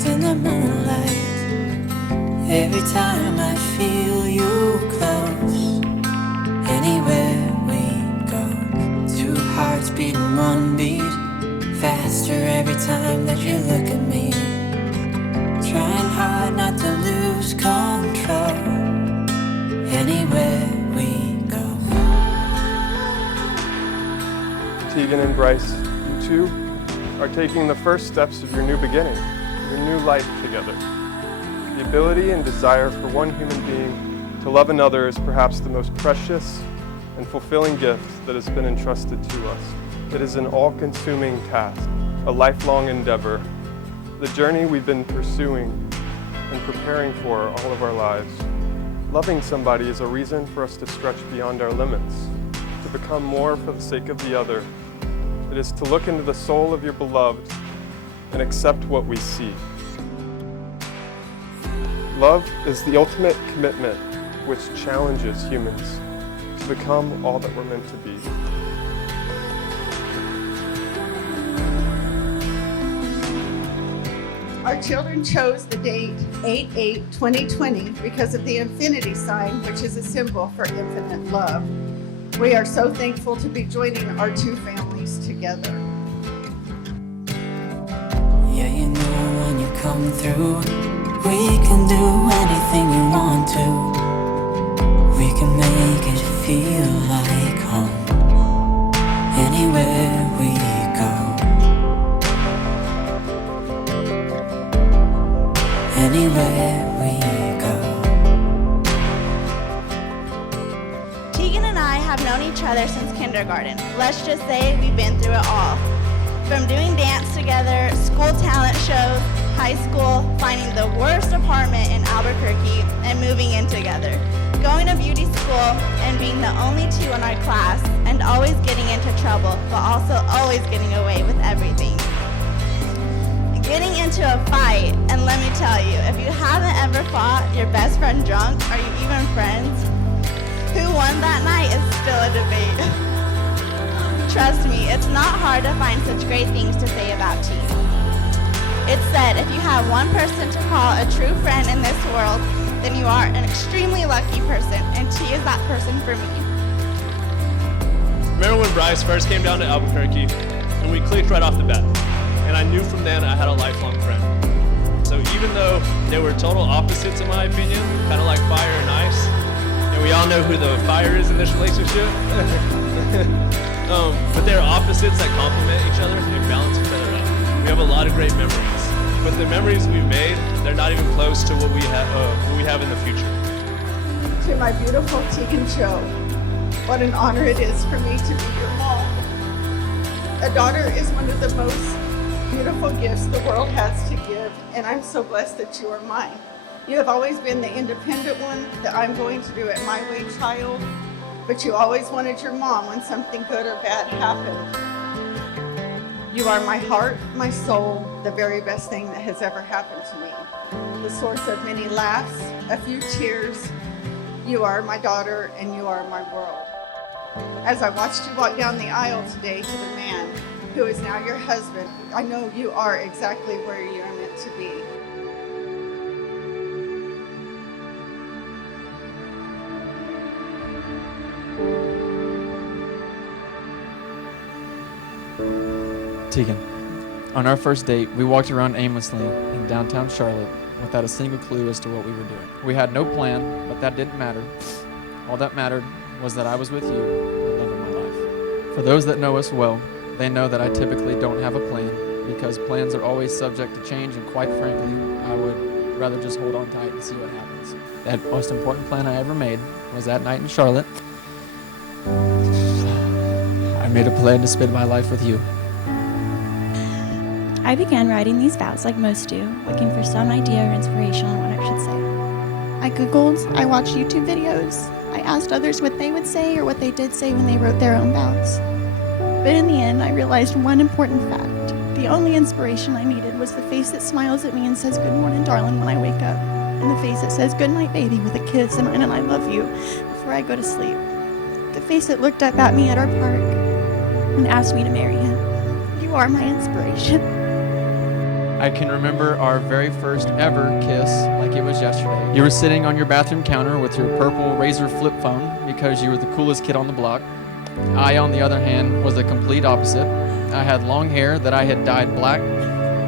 stars in the moonlight. Every time I feel you close, anywhere we go, two hearts beating one beat, faster every time that you look at me. Trying hard not to lose control, anywhere we go. Teagan and Bryce, you two are taking the first steps of your new beginning, your new life together. The ability and desire for one human being to love another is perhaps the most precious and fulfilling gift that has been entrusted to us. It is an all-consuming task, a lifelong endeavor, the journey we've been pursuing and preparing for all of our lives. Loving somebody is a reason for us to stretch beyond our limits, to become more for the sake of the other. It is to look into the soul of your beloved and accept what we see. Love is the ultimate commitment which challenges humans to become all that we're meant to be. Our children chose the date 8/8/2020 because of the infinity sign, which is a symbol for infinite love. We are so thankful to be joining our two families together. Yeah, you know when you come through, we can do anything you want to. We can make it feel like home, anywhere we go. Anywhere we go. Teagan and I have known each other since kindergarten. Let's just say we've been through it all. From doing dance together, school talent shows, high school, finding the worst apartment in Albuquerque, and moving in together. Going to beauty school and being the only two in our class, and always getting into trouble, but also always getting away with everything. Getting into a fight, and let me tell you, if you haven't ever fought your best friend drunk, are you even friends? Who won that night is still a debate. Trust me, it's not hard to find such great things to say about T. It's said if you have one person to call a true friend in this world, then you are an extremely lucky person, and T is that person for me. Remember when Bryce first came down to Albuquerque, and we clicked right off the bat. And I knew from then I had a lifelong friend. So even though they were total opposites in my opinion, kind of like fire and ice, and we all know who the fire is in this relationship, but they're opposites that complement each other and balance each other out. We have a lot of great memories, but the memories we've made, they're not even close to what we have in the future. To my beautiful Teagan Cho, what an honor it is for me to be your mom. A daughter is one of the most beautiful gifts the world has to give, and I'm so blessed that you are mine. You have always been the independent one, that I'm going to do it my way child, but you always wanted your mom when something good or bad happened. You are my heart, my soul, the very best thing that has ever happened to me. The source of many laughs, a few tears. You are my daughter, and you are my world. As I watched you walk down the aisle today to the man who is now your husband, I know you are exactly where you are meant to be. Teagan, on our first date, we walked around aimlessly in downtown Charlotte without a single clue as to what we were doing. We had no plan, but that didn't matter. All that mattered was that I was with you, the love of my life. For those that know us well, they know that I typically don't have a plan because plans are always subject to change, and quite frankly, I would rather just hold on tight and see what happens. That most important plan I ever made was that night in Charlotte. I made a plan to spend my life with you. I began writing these vows like most do, looking for some idea or inspiration on what I should say. I Googled, I watched YouTube videos, I asked others what they would say or what they did say when they wrote their own vows. But in the end, I realized one important fact. The only inspiration I needed was the face that smiles at me and says, "Good morning, darling," when I wake up, and the face that says, "Good night, baby," with a kiss and "I love you" before I go to sleep. The face that looked up at me at our park and asked me to marry him. You are my inspiration. I can remember our very first ever kiss like it was yesterday. You were sitting on your bathroom counter with your purple Razor flip phone because you were the coolest kid on the block. I, on the other hand, was the complete opposite. I had long hair that I had dyed black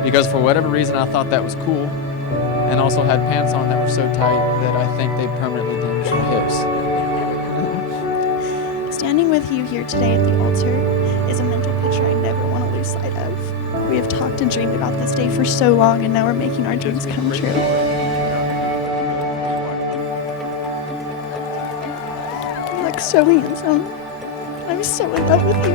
because for whatever reason I thought that was cool, and also had pants on that were so tight that I think they permanently damaged my hips. Standing with you here today at the altar is a mental picture I never want to lose sight of. We have talked and dreamed about this day for so long, and now we're making our dreams come true. You look so handsome. I'm so in love with you.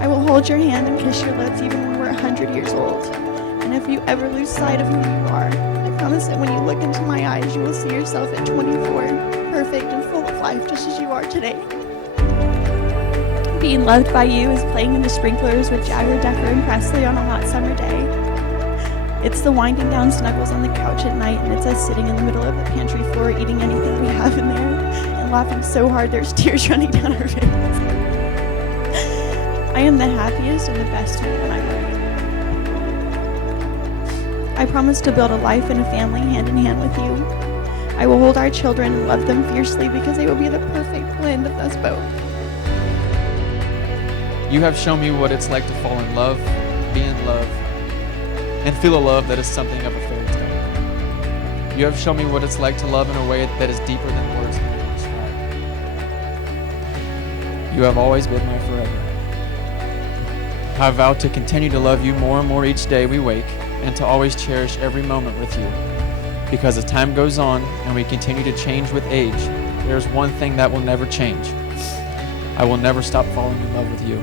I will hold your hand and kiss your lips even when we're 100 years old. And if you ever lose sight of who you are, I promise that when you look into my eyes, you will see yourself at 24, perfect and full of life, just as you are today. Being loved by you is playing in the sprinklers with Jagger, Decker, and Presley on a hot summer day. It's the winding down snuggles on the couch at night, and it's us sitting in the middle of the pantry floor eating anything we have in there and laughing so hard there's tears running down our faces. I am the happiest and the best man I've ever. I promise to build a life and a family hand in hand with you. I will hold our children and love them fiercely because they will be the perfect blend of us both. You have shown me what it's like to fall in love, be in love, and feel a love that is something of a fairy tale. You have shown me what it's like to love in a way that is deeper than words can describe. You have always been my forever. I vow to continue to love you more and more each day we wake, and to always cherish every moment with you. Because as time goes on and we continue to change with age, there's one thing that will never change. I will never stop falling in love with you.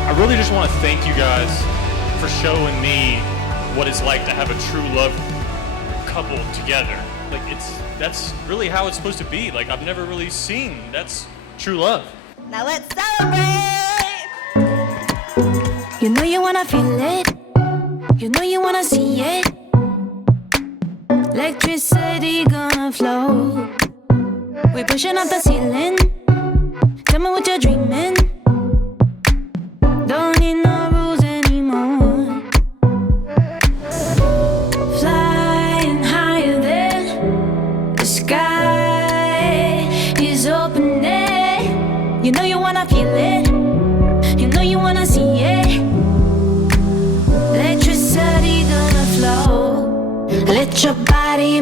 I really just want to thank you guys for showing me what it's like to have a true love couple together. Like, that's really how it's supposed to be. Like, I've never really seen that's true love. Now let's celebrate! You know you wanna feel it. You know you wanna see it. Electricity gonna flow. We pushing up the ceiling. Tell me what you're dreaming. Don't need no rules anymore. Flying higher than the sky is opening. You know you wanna feel it. You know you wanna see it. Electricity gonna flow. Let your body